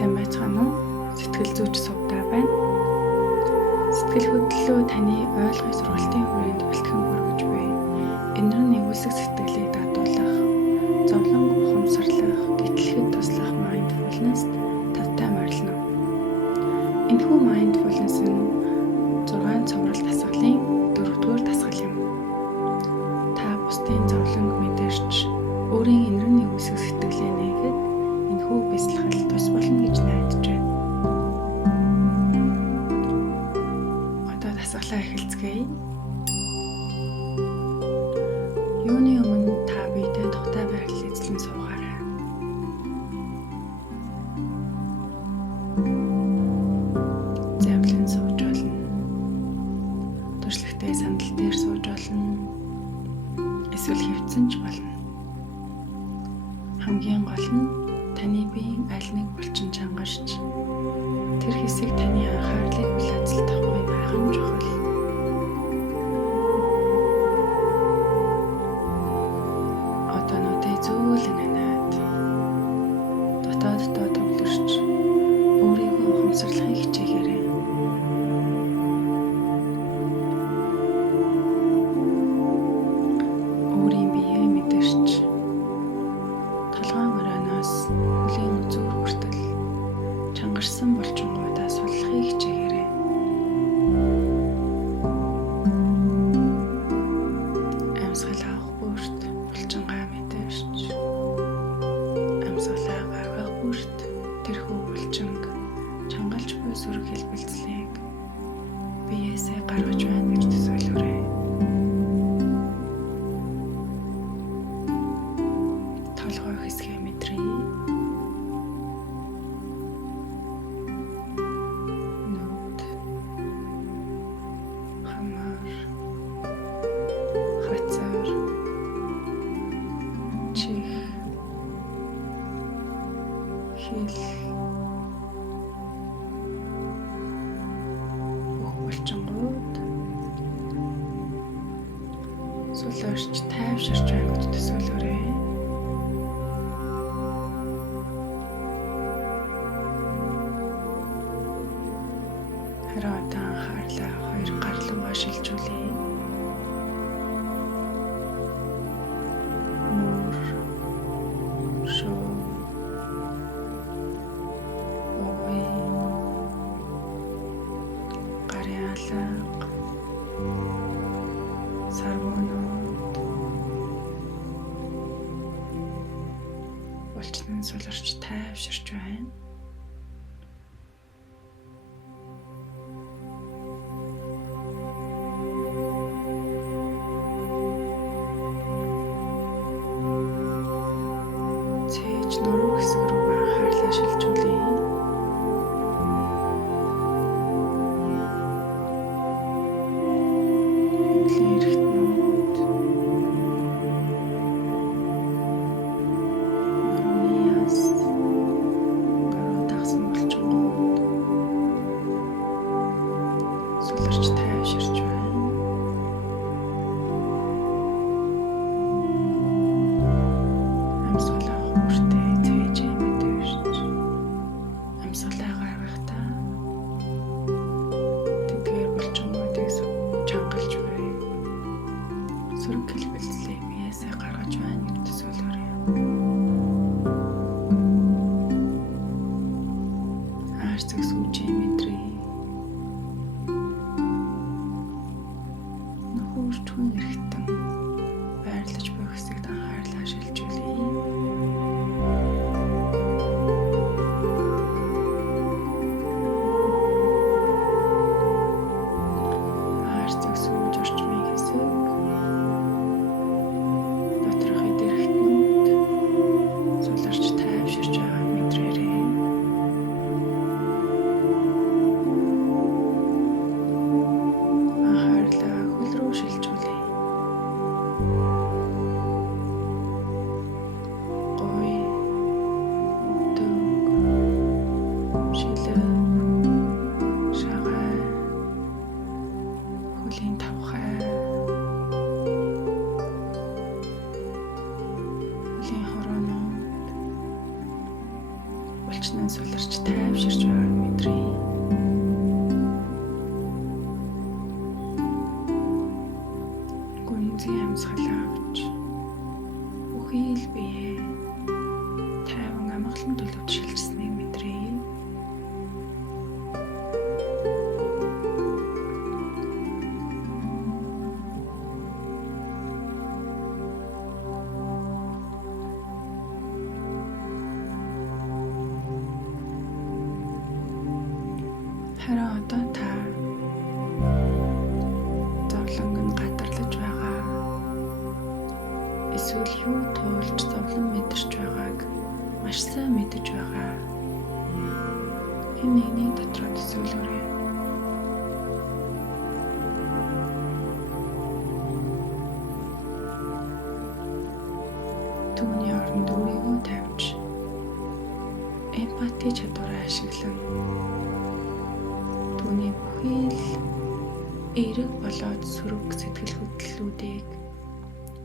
Сайн байцгаана уу? Сэтгэл зүйч сувдаа байна. Сэтгэл хөдлөлөө таны ойлгох сургалтын хүрээнд бэлтгэн хүргэж буй. Энэр нэгүсэх сэтгэлийг дадуулах, зовлон ухамсарлах, гэтлэхэд туслах mindfulness тавтай морилно. Энэхүү mindfulness нь 6 цоврал дасгалын 4-р дасгал юм. Та бусдын зовлонг мэдэрч өөрийн энэр нэгүсэх сэтгэлээ нээхэд энэхүү бясалгал тус болно гэж найдаж байна. Одоо дасгалаа эхэлцгээе. Юуны өмнө та биедээ тухтай байрлал эзлэн суугаарай. Завлан сууж болно. Туршлагатай сандал дээр сууж болно. Эсвэл хэвтсэн ч болно. Хамгийн гол нь таны биеийн аль нэг булчин чангарч тэр хэсэг таны анхаарлыг хүлээцэлдэхгүй байх нь чухал. Одоонуудыг зөөлөн ханаад дотооддоо төвлөрч өөрийгөө ухамсарлахыг хичээгээрэй. Өөрийн биеэ мэдэрч толгойн оройноос хүлийн үзүүр хүртэл чангарсан булчингуудаа суллахыг хичээгээрэй. Амьсгал авах бүрт булчингаа мэдэрч амьсгалаа гаргах бүрт тэрхүү булчинг чангалж буй сүрэг хэлбэлцлийг биеэсээ гаргаж байна гэж төсөөлөөрэй. Толгой хэсгээ мэдрээ. Нүд, хамар, хацар, чих, хил, бүх булчингууд сулаарч тайвширч байна гэж төсөөлөөрэй. Харин одоо анхаарлаа хоёр гар руугаа шилжүүлье. Мөр, шоо, ой, гарын алга, сарвуунууд, булчнын суларч тайвширч байна. Цээж нуруу хэсэг рүү анхаарлаа шилжүүлье. Хөвлийн эрхтнүүд, нурууны яс, гаруу дагсан булчингууд суларч тайвширч байна. Амьсгалаа хүртээ цээжээ мэдэрч амьсгалаа гаргахдаа тэдгээр булчингуудыг чангалж буй сүрэг хэлбэлцлийг биеэсээ гаргаж байна гэж төсөөлөөрэй. Арцаг сүүжээ мэдрээ. Нөхөрч хүн эрхтэн байрлаж буй хэсэгт анхаарлаа шилжүүлье. Арцаг сүүж орчмын хэсэг, доторх эд эрхтнүүд суларч тайвширч байгааг мэдрээрэй. Анхаарлаа хөл рүү шилжүүлье. Гой, өдөг, шилэг, шагай, хөлийн тавхай, хөлийн хороонууд, булчнын суларч тайвширч байгааг мэдрээ. Гүнзгий амьсгал авч бүхий л бие тайван амгалан төлөвт шилжсэнийг мэдрээ. Харин одоо та зовлонг нь гадарлаж байгаа. Эсвэл юу туулж зовлон мэдэрч байгааг маш сайн мэдэж байгаа. Энэ нэгний дотроо төсөөлөөрэй. Түүний оронд өөрийгөө тавьж эмпати чадвараа ашиглан түүний бүхий л эерэг болоод сөрөг сэтгэл хөдлөлүүдийг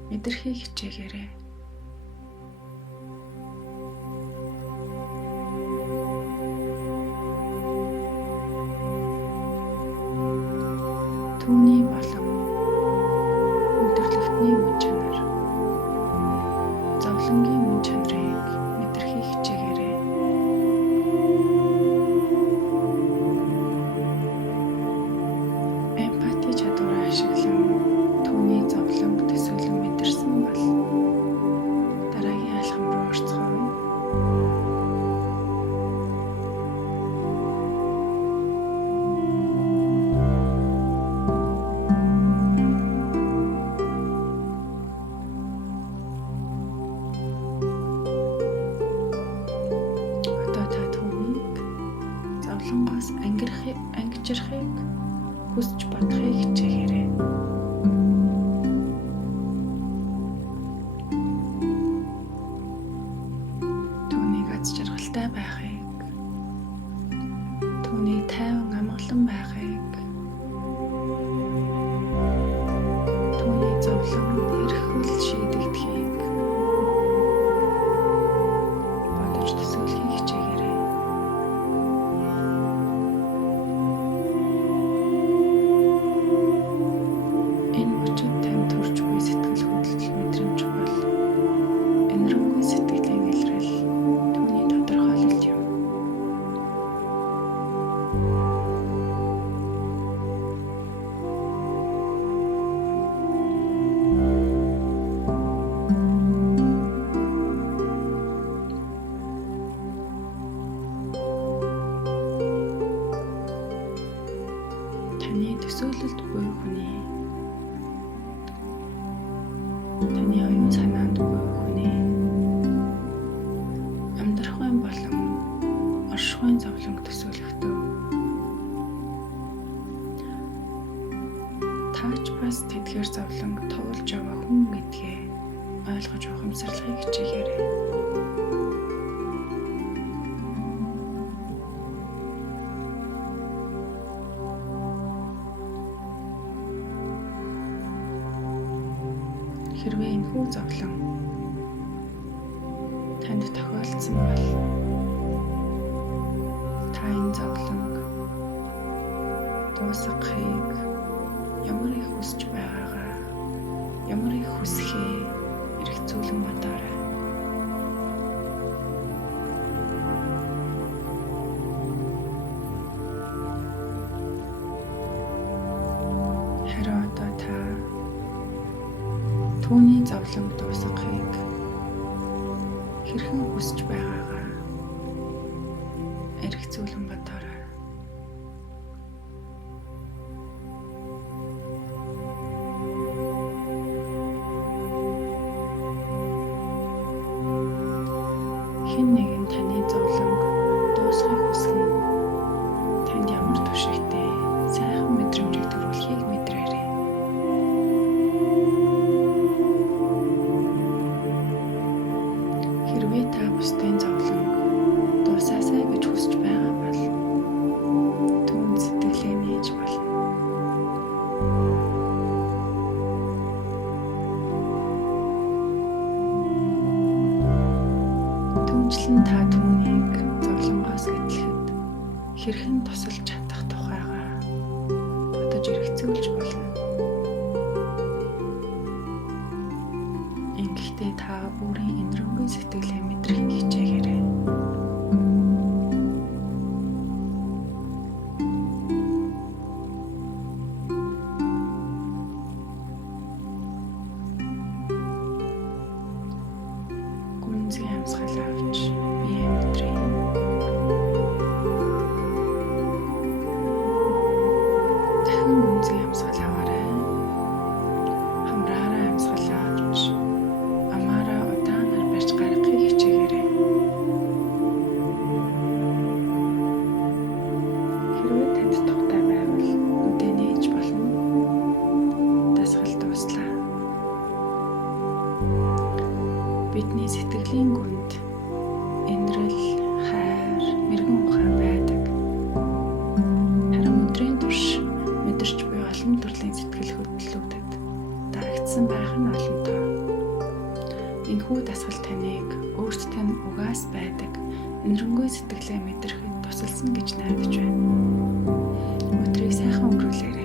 мэдрэхийг хичээгээрэй. Түүний болон өндөрлөгтний мөн чанар, зовлонгийн мөн чанарыг мэдрэхийг хичээгээрэй. Эмпати чадвараа ашиглан түүний зовлонг төсөөлөн мэдэрсэн бол дараагийн алхам руу орцгоё. Одоо та түүнийг зовлонгоос ангижрахыг хүсч бодохыг хичээгээрэй. Түүнийг аз жаргалтай байхыг, түүний тайван амгалан байхыг, түүний зовлонд эрхүүл шийдэгдэхийг бодож төсөөлөхийг хичээгээрэй. Энэ мөчид танд төрж буй сэтгэл хөдлөл мэдрэмж бол энэрхүү сэтгэлийн илрэл түүний тодорхойлолт юм. Таны төсөөлөлд буй хүний, таны оюун санаанд буй хүний амьдрахын болон оршихуйн зовлонг төсөөлөхдөө таач бас тэдгээр зовлонг туулж яваа хүн гэдгээ ойлгож ухамсарлахыг хичээгээрэй. Хэрвээ энэхүү зовлон танд тохиолдсон бол та энэ зовлонг дуусгахыг ямар их хүсэж байгаагаа, ямар их хүсэхээ эргцүүлэн бодоорой. Харин одоо та түүний зовлонг дуусгахыг хэрхэн хүсэж байгаагаа эргцүүлэн бодоорой. Хэн нэгэн таны зовлонг дуусгахыг хүснэ танд ямар түвшигтэй сайхан мэдрэмжийг төрүүлэхийг мэдрээрэй. Хэрвээ та бусдын зовлонг дуусаасай гэж хүсэж байгаа бол түүнд сэтгэлээ нээж болно. Түүнчлэн та түүнийг зовлонгоос хэрхэн тусалж чадах тухайгаа бодож эргэцүүлж болно. Ингэхдээ та өөрийн энэрэнгүй сэтгэлээ мэдрэхийг хичээгээрэй. Гүнзгий амьсгал авч бие мэдрээ. Дахин гүнзгий амьсгал аваарай. Хамраараа амьсгал авч амаараа удаанаар барьж гаргахыг хичээгээрэй. Хэрвээ танд тухтай байвал үдээ нээж болно. Дасгал дуслаа. Бидний сэтгэлийн гүнд инрэл, хайр, мэрэгэн ухаан байдаг. Харин өдрийн турш мэдэрч буй олон төрлийн сэтгэл хөдлөлүүдэд дарагдсан байх нь олонтоо. Энэхүү дасгал таныг өөртөө нь угаас байдаг энэрэнгүй сэтгэлээ мэдрэхэд тусалсан гэж найдаж байна. Өдрийг сайхан өнгөрүүлээрэй.